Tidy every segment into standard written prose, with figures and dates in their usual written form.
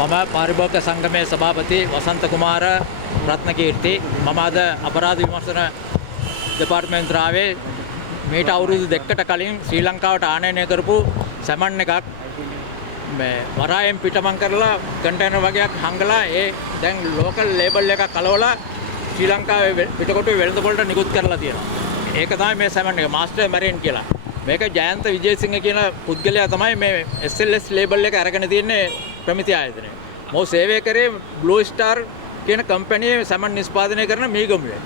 මම පාරිභෝගික සංගමයේ සභාපති වසන්ත කුමාර රත්නකීර්ති මම අද අපරාධ විමර්ශන දෙපාර්තමේන්තුවේ මේට අවුරුදු දෙකකට කලින් ශ්‍රී ලංකාවට ආනයනය කරපු සැමන් එකක් මේ වරායෙන් පිටමන් කරලා කන්ටේනර් වගේක් හංගලා ඒ දැන් ලෝකල් ලේබල් එකක් අලවලා ශ්‍රී ලංකාවේ පිටකොටුවේ වෙළඳපොළට නිකුත් කරලා තියෙනවා. ඒක තමයි මේ සැමන් එක මාස්ටර් මැරින් කියලා. මේක ජයන්ත විජේසිංහ කියන පුද්ගලයා තමයි මේ SLS ලේබල් එක අරගෙන තියන්නේ ප්‍රමිති ආයතනයේ. මෝ සේවය කරේ බ්ලූ ස්ටාර් කියන කම්පැනියේ සැමන් නිෂ්පාදනය කරන මීගමුවේ.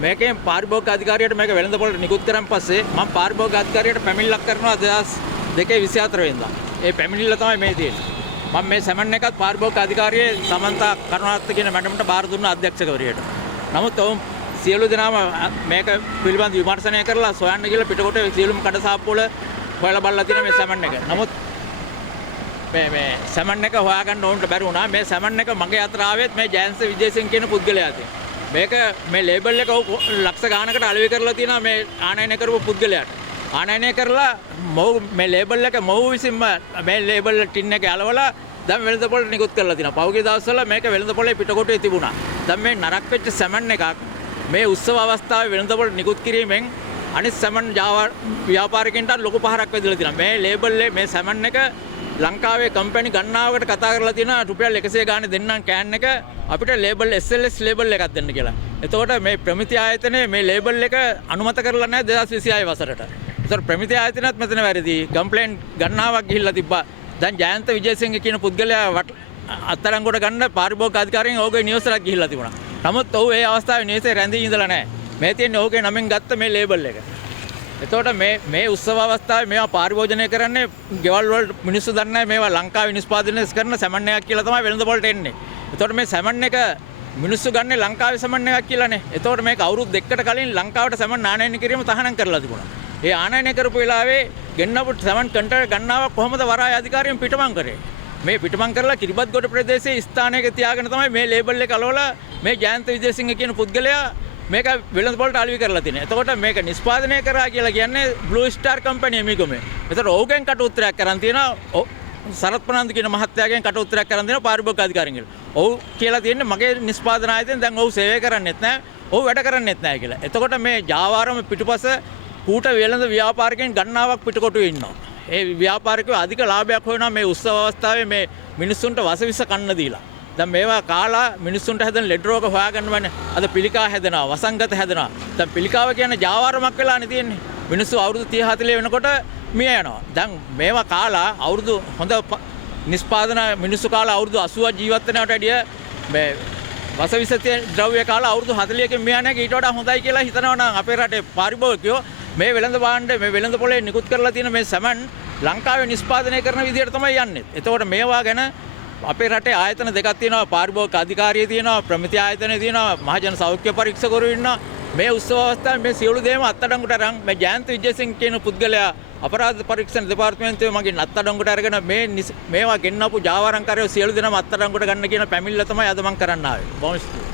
මේකෙන් පාරිභෝගික අධිකාරියට මේක වෙළඳපොළට නිකුත් කරන් පස්සේ මම පාරිභෝගික අධිකාරියට පැමිණිල්ලක් කරනවා 2002 වෙනිදා. ඒ පැමිණිල්ල තමයි මේ තියෙන්නේ. මම මේ සැමන් එකත් පාරිභෝගික අධිකාරියේ සමන්තා කරුණාරත්න කියන මැඩම්ට බාර දුන්න අධ්‍යක්ෂකවරියට. නමුත් ඔවුන් සියලු දෙනාම මේක පිළිබඳ විමර්ශනය කරලා සොයන්න කියලා පිටකොටේ සියලුම කඩසාප්පු වල හොයලා බලලා තියෙන මේ සැමන් එක. නමුත් මේ සැමන් එක හොයාගන්න ඕනට බැරි වුණා. මේ සැමන් එක මගේ අතට ආවෙත් මේ ජයන්ත විජේසිංහ කියන පුද්ගලයා තියෙන. මේක මේ ලේබල් එක ලක්ෂ ගානකට අලෙවි කරලා තියෙනවා මේ ආනයනය කරපු පුද්ගලයාට. ආනයනය කරලා මේ ලේබල් එක මොහු විසින්ම මේ ලේබල් ටින් එක අලවලා දැන් වෙළඳපොළට නිකුත් කරලා තියෙනවා. පහුගිය දවස්වල මේක වෙළඳපොළේ පිටකොටුවේ තිබුණා. දැන් මේ නරක වෙච්ච සැමන් එකක් මේ උත්සව අවස්ථාවේ වෙළඳපොළට නිකුත් කිරීමෙන් අනිත් සැමන් ව්‍යාපාරිකයන්ට ලොකු පහරක් වැදලා තියෙනවා. මේ ලේබල් මේ සැමන් එක ලංකාවේ කම්පැනි ගණනාවකට කතා කරලා තියෙනවා රුපියල් 100 ගානේ දෙන්නම් කෑන් එක අපිට ලේබල් SLS ලේබල් එකක් දෙන්න කියලා. එතකොට මේ ප්‍රමිති ආයතනයේ මේ ලේබල් එක අනුමත කරලා නැහැ 2026 වසරට. ඒතර ප්‍රමිති ආයතනයත් මෙතන වැරදි. කම්ප්ලේන්ට් ගණනාවක් ගිහිල්ලා තිබ්බා. දැන් ජයන්ත විජේසිංහ කියන පුද්ගලයා අත්අඩංගුවට ගන්න පාරිභෝගික අධිකාරියෙන් ඔහුගේ නිවසට ගිහිල්ලා තිබුණා. නමුත් ඔහු ඒ අවස්ථාවේ නිවසේ රැඳී ඉඳලා නැහැ. මේ තියෙන්නේ ඔහුගේ නමින් ගත්ත මේ ලේබල් එක. එතකොට මේ උත්සව අවස්ථාවේ මේවා පාරිභෝජනය කරන්නේ ගෙවල් වල මිනිස්සු දන්නේ මේවා ලංකාවේ නිෂ්පාදනය කරන සැමන් එකක් කියලා තමයි වෙළඳපොළට එන්නේ. එතකොට මේ සැමන් එක මිනිස්සු ගන්නේ ලංකාවේ සැමන් එකක් කියලානේ. එතකොට මේක අවුරුදු දෙකකට කලින් ලංකාවට සැමන් ආනයනය කිරීම තහනම් කරලා තිබුණා. ඒ ආනයනය කරපු වෙලාවේ ගෙන්නපු සැමන් කන්ටේනර් ගණනාවක් කොහොමද වරාය අධිකාරියෙන් පිටමන් කරේ? මේ පිටමන් කරලා කිරිබත්ගොඩ ප්‍රදේශයේ ස්ථානයක තියාගෙන තමයි මේ ලේබල් එක අලවලා මේ ජයන්ත විජේසිංහ කියන පුද්ගලයා මේක වෙළඳපොළට අලෙවි කරලා තියෙනවා. එතකොට මේක නිෂ්පාදනය කරා කියලා කියන්නේ බ්ලූ ස්ටාර් කම්පැනි මිගමේ. එතකොට ඔහුගෙන් කට උත්තරයක් කරන් තියෙනවා. සරත් ප්‍රනාන්දු කියන මහත්තයාගෙන් කට උත්තරයක් කරන් දෙනවා පාරිභෝගික අධිකාරියෙන්. ඔහු කියලා තියෙන්නේ මගේ නිෂ්පාදන ආයතනයෙන් දැන් ඔහු සේවය කරන්නේත් නැහැ. ඔහු වැඩ කරන්නේත් නැහැ කියලා. එතකොට මේ ජාවාරම පිටුපස කූට වෙළඳ ව්‍යාපාරිකයන් ගණනාවක් පිටකොටුවේ ඉන්නවා. ඒ ව්‍යාපාරිකයෝ අධික ලාභයක් හොයනවා මේ උත්සව අවස්ථාවේ මේ මිනිස්සුන්ට වසවිස කන්න දීලා. දැන් මේවා කාලා මිනිස්සුන්ට හැදෙන ලෙඩ රෝග හොයාගන්න බෑනේ. අද පිළිකා හැදෙනවා, වසංගත හැදෙනවා. දැන් පිළිකාව කියන්නේ ජාවාරමක් වෙලානේ තියෙන්නේ. මිනිස්සු අවුරුදු 30 40 වෙනකොට මිය යනවා. දැන් මේවා කාලා අවුරුදු හොඳ නිෂ්පාදන මිනිස්සු කාලා අවුරුදු 80ක් ජීවත් වෙනවට වැඩිය මේ වසවිස ද්‍රව්‍ය කාලා අවුරුදු 40කින් මිය යන එක ඊට වඩා හොඳයි කියලා හිතනවා නම් අපේ රටේ පාරිභෝගිකයෝ මේ වෙළඳ භාණ්ඩ මේ වෙළඳ පොලේ නිකුත් කරලා තියෙන මේ සැමන් ලංකාවේ නිෂ්පාදනය කරන විදිහට තමයි යන්නේ. එතකොට මේවා ගැන අපේ රටේ ආයතන දෙකක් තියෙනවා. පාරිභෝගික අධිකාරිය තියෙනවා, ප්‍රමිති ආයතනය තියෙනවා, මහජන සෞඛ්‍ය පරීක්ෂකවරු ඉන්නවා. මේ උත්සව අවස්ථාවේ මේ සියලු දේම අත්අඩංගුවට අරන් මේ ජයන්ත විජේසිංහ කියන පුද්ගලයා අපරාධ පරීක්ෂණ දෙපාර්තමේන්තුවේ මගින් අත්අඩංගුවට අරගෙන මේවා ගෙන්නපු ජාවාරම්කාරයෝ සියලු දෙනාම අත්අඩංගුවට ගන්න කියන පැමිණිල්ල තමයි අද මම කරන්න ආවේ. බොහොම ස්තුතියි.